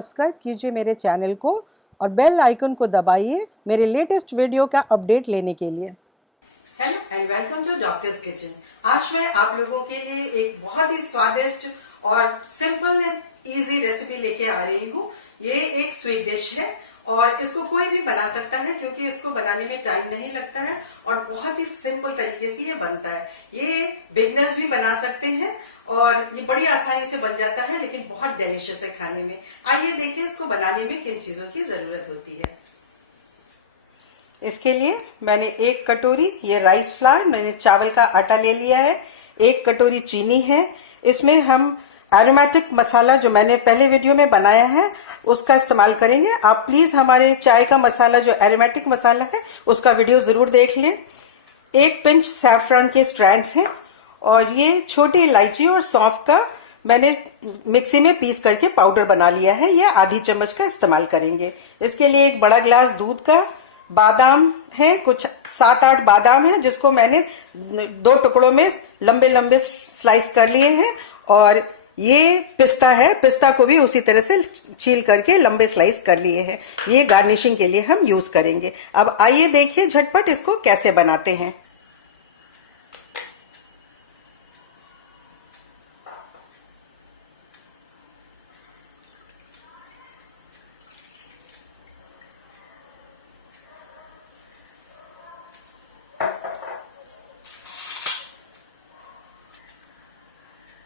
Subscribe कीजिए मेरे channel को और बेल आइकन को दबाइए मेरे लेटेस्ट वीडियो का अपडेट लेने के लिए। Hello and welcome to doctor's kitchen. आज मैं आप लोगों के लिए एक बहुत ही स्वादिष्ट और सिंपल एंड इजी रेसिपी लेके आ रही हूँ। ये एक स्वीट डिश है और इसको कोई भी बना सकता है क्योंकि इसको बनाने में टाइम नहीं लगता है और बहुत ही सिंपल तरीके से ये बनता है। ये बिगनर्स भी बना सकते हैं और ये बड़ी आसानी से बन जाता है, लेकिन बहुत डिलीशियस है खाने में। आइए देखिए इसको बनाने में किन चीजों की जरूरत होती है। इसके लिए मैंने एक कटोरी ये राइस फ्लावर, मैंने चावल का आटा ले लिया है। एक कटोरी चीनी है। इसमें हम एरोमेटिक मसाला जो मैंने पहले वीडियो में बनाया है उसका इस्तेमाल करेंगे। आप प्लीज हमारे चाय का मसाला जो एरोमेटिक मसाला है उसका वीडियो जरूर देख लें। एक पिंच सैफरन के स्ट्रैंड्स हैं और ये छोटी इलायची और सौंफ का मैंने मिक्सी में पीस करके पाउडर बना लिया है। ये आधी चम्मच का इस्तेमाल करेंगे। इसके लिए एक बड़ा गिलास दूध का, बादाम है, कुछ 7-8 बादाम है जिसको मैंने 2 टुकड़ों में लंबे लंबे स्लाइस कर लिए हैं। और ये पिस्ता है, पिस्ता को भी उसी तरह से छील करके लंबे स्लाइस कर लिए हैं। ये गार्निशिंग के लिए हम यूज करेंगे। अब आइए देखिए झटपट इसको कैसे बनाते हैं।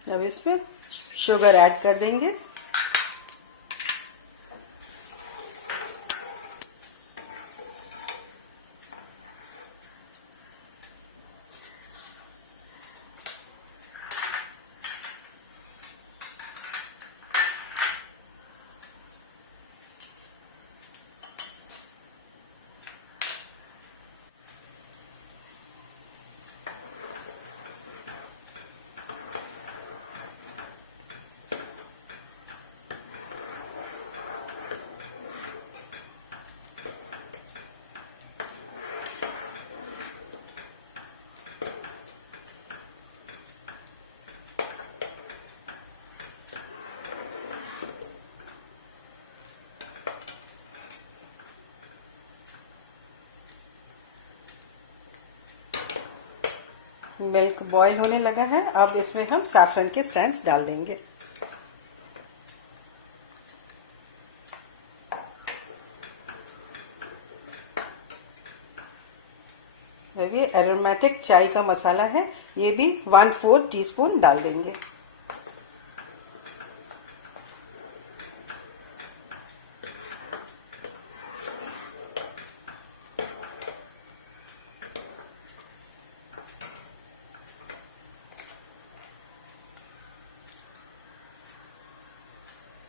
अब इसमें शुगर ऐड कर देंगे। मिल्क बॉईल होने लगा है। अब इसमें हम सैफरन के स्ट्रैंड्स डाल देंगे। अब ये एरोमेटिक चाय का मसाला है, ये भी 1/4 टीस्पून डाल देंगे।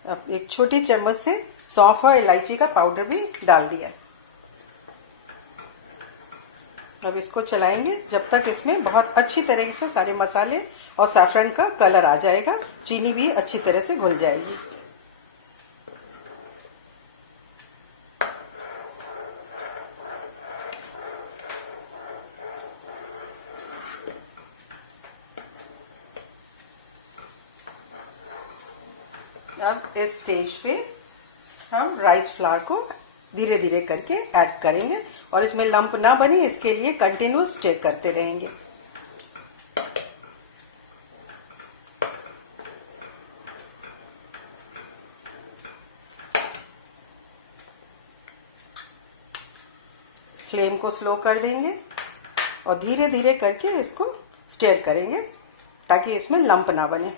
अब एक छोटी चम्मच से सौंफ और इलायची का पाउडर भी डाल दिया। अब इसको चलाएंगे जब तक इसमें बहुत अच्छी तरीके से सारे मसाले और सैफरन का कलर आ जाएगा। चीनी भी अच्छी तरह से घुल जाएगी। अब इस स्टेज पे हम राइस फ्लावर को धीरे धीरे करके ऐड करेंगे और इसमें लंप ना बने इसके लिए कंटिन्यूस स्टेक करते रहेंगे। फ्लेम को स्लो कर देंगे और धीरे धीरे करके इसको स्टेयर करेंगे ताकि इसमें लंप ना बने।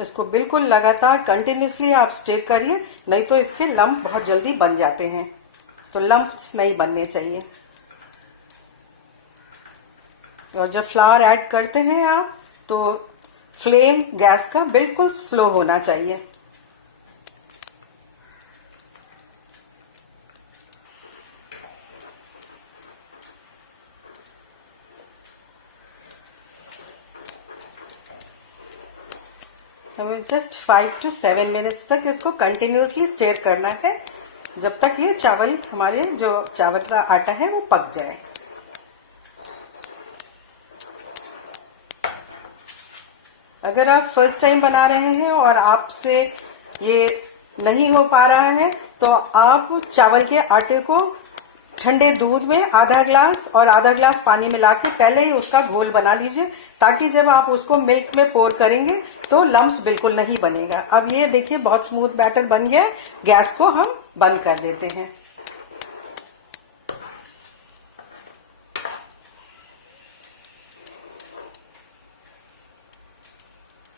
इसको बिल्कुल लगातार कंटिन्यूसली आप स्टिर करिए, नहीं तो इसके लम्प बहुत जल्दी बन जाते हैं, तो लम्प्स नहीं बनने चाहिए। और जब फ्लावर ऐड करते हैं आप तो फ्लेम गैस का बिल्कुल स्लो होना चाहिए। हमें जस्ट 5 to 7 मिनट्स तक इसको कंटिन्यूसली स्टिर करना है, जब तक ये चावल हमारे जो चावल का आटा है वो पक जाए। अगर आप फर्स्ट टाइम बना रहे हैं और आपसे ये नहीं हो पा रहा है तो आप चावल के आटे को ठंडे दूध में आधा ग्लास और आधा ग्लास पानी मिला के पहले ही उसका घोल बना लीजिए, ताकि जब आप उसको मिल्क में पोर करेंगे तो लम्प्स बिल्कुल नहीं बनेगा। अब ये देखिए बहुत स्मूथ बैटर बन गया है। गैस को हम बंद कर देते हैं।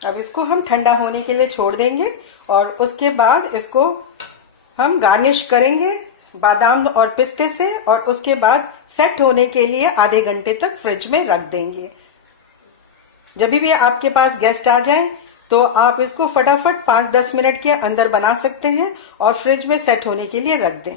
अब इसको हम ठंडा होने के लिए छोड़ देंगे और उसके बाद इसको हम गार्निश करेंगे बादाम और पिस्ते से, और उसके बाद सेट होने के लिए आधे घंटे तक फ्रिज में रख देंगे। जब भी आपके पास गेस्ट आ जाए तो आप इसको फटाफट 5-10 मिनट के अंदर बना सकते हैं और फ्रिज में सेट होने के लिए रख दें।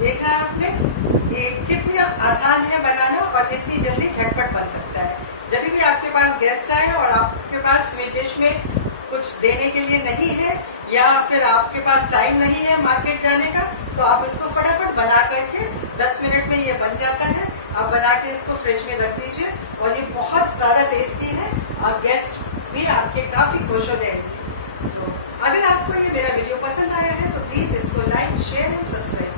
देखा आपने ये कितनी आसान है बनाना और इतनी जल्दी झटपट बन सकता है। जब भी आपके पास गेस्ट आए और आपके पास स्वीट डिश में कुछ देने के लिए नहीं है या फिर आपके पास टाइम नहीं है मार्केट जाने का, तो आप इसको फटाफट बना करके 10 मिनट में ये बन जाता है। आप बना के इसको फ्रिज में रख दीजिए और ये बहुत ज्यादा टेस्टी है और गेस्ट भी आपके काफी खुश हो जाएंगे। तो अगर आपको ये मेरा वीडियो पसंद आया है तो प्लीज इसको लाइक, शेयर एंड सब्सक्राइब